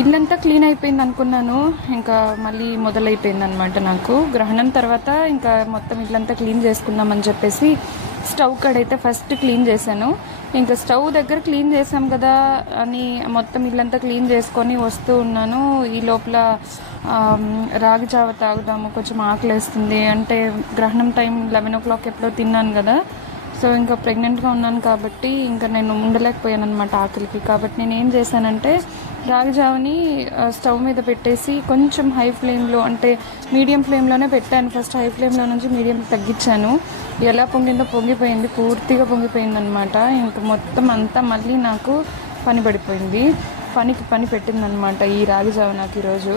ఇల్లంతా క్లీన్ అయిపోయింది అనుకున్నాను, ఇంకా మళ్ళీ మొదలైపోయిందనమాట. నాకు గ్రహణం తర్వాత ఇంకా మొత్తం ఇల్లంతా క్లీన్ చేసుకుందామని చెప్పేసి స్టవ్ కాడైతే ఫస్ట్ క్లీన్ చేశాను. ఇంకా స్టవ్ దగ్గర క్లీన్ చేసాం కదా అని మొత్తం ఇల్లంతా క్లీన్ చేసుకొని వస్తూ ఉన్నాను. ఈ లోపల రాగి జావ తాగుదాము, కొంచెం ఆకలేస్తుంది అంటే గ్రహణం టైం 11 o'clock ఎప్పుడో తిన్నాను కదా. సో ఇంకా ప్రెగ్నెంట్గా ఉన్నాను కాబట్టి ఇంకా నేను ఉండలేకపోయాను అనమాట ఆకలికి. కాబట్టి నేను ఏం చేశానంటే రాగి జావని స్టవ్ మీద పెట్టేసి కొంచెం హై ఫ్లేమ్లో అంటే మీడియం ఫ్లేమ్లోనే పెట్టాను. ఫస్ట్ హై ఫ్లేమ్లో నుంచి మీడియం తగ్గించాను. ఎలా పొంగిందో పొంగిపోయింది, పూర్తిగా పొంగిపోయింది అనమాట. ఇంకా మొత్తం అంతా మళ్ళీ నాకు పని పడిపోయింది, పని పెట్టిందనమాట ఈ రాగి జావ నాకు ఈరోజు.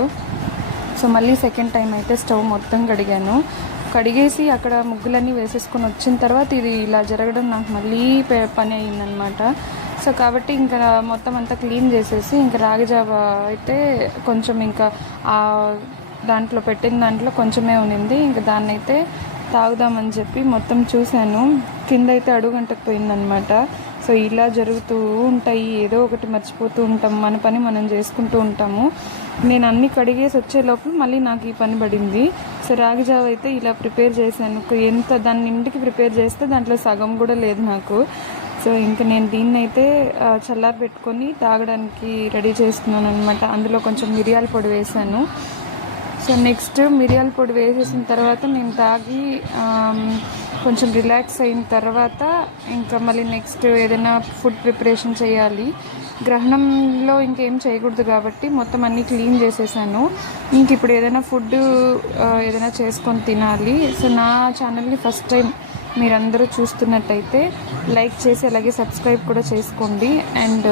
సో మళ్ళీ సెకండ్ టైం అయితే స్టవ్ మొత్తం కడిగేసి అక్కడ ముగ్గులన్నీ వేసేసుకొని వచ్చిన తర్వాత ఇది ఇలా జరగడం నాకు మళ్ళీ పని అయిందనమాట. సో కాబట్టి ఇంకా మొత్తం అంతా క్లీన్ చేసేసి ఇంకా రాగి జావ అయితే కొంచెం ఇంకా దాంట్లో పెట్టిన దాంట్లో కొంచెమే ఉన్నింది. ఇంకా దాన్ని అయితే తాగుదామని చెప్పి మొత్తం చూశాను, కింద అయితే అడుగంటకు పోయిందనమాట. సో ఇలా జరుగుతూ ఉంటాయి, ఏదో ఒకటి మర్చిపోతూ ఉంటాం, మన పని మనం చేసుకుంటూ ఉంటాము. నేను అన్నీ కడిగేసి వచ్చే లోపల మళ్ళీ నాకు ఈ పని పడింది. సో రాగి జావ అయితే ఇలా ప్రిపేర్ చేశాను. దాన్ని ఇంటికి ప్రిపేర్ చేస్తే దాంట్లో సగం కూడా లేదు నాకు. సో ఇంకా నేను దీన్ని అయితే చల్లారి పెట్టుకొని తాగడానికి రెడీ చేస్తున్నాను అనమాట. అందులో కొంచెం మిరియాల పొడి వేసాను. సో నెక్స్ట్ మిరియాల పొడి వేసేసిన తర్వాత నేను తాగి కొంచెం రిలాక్స్ అయిన తర్వాత ఇంకా మళ్ళీ నెక్స్ట్ ఏదైనా ఫుడ్ ప్రిపరేషన్ చేయాలి. గ్రహణంలో ఇంకేం చేయకూడదు కాబట్టి మొత్తం అన్నీ క్లీన్ చేసేసాను. ఇంక ఇప్పుడు ఏదైనా ఫుడ్ ఏదైనా చేసుకొని తినాలి. సో నా ఛానల్ని ఫస్ట్ టైం మీరందరూ చూస్తున్నట్టయితే లైక్ చేసి అలాగే సబ్స్క్రైబ్ కూడా చేసుకోండి. అండ్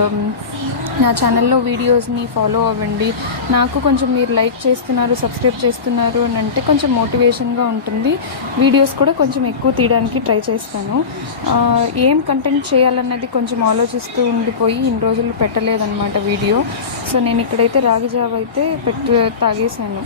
నా ఛానల్లో వీడియోస్ని ఫాలో అవ్వండి. నాకు కొంచెం మీరు లైక్ చేస్తున్నారు, సబ్స్క్రైబ్ చేస్తున్నారు అని అంటే కొంచెం మోటివేషన్గా ఉంటుంది. వీడియోస్ కూడా కొంచెం ఎక్కువ తీయడానికి ట్రై చేస్తాను. ఏం కంటెంట్ చేయాలన్నది కొంచెం ఆలోచిస్తూ ఉండిపోయి ఇన్ని రోజులు పెట్టలేదన్నమాట వీడియో. సో నేను ఇక్కడైతే రాగి జావ అయితే తాగేసాను.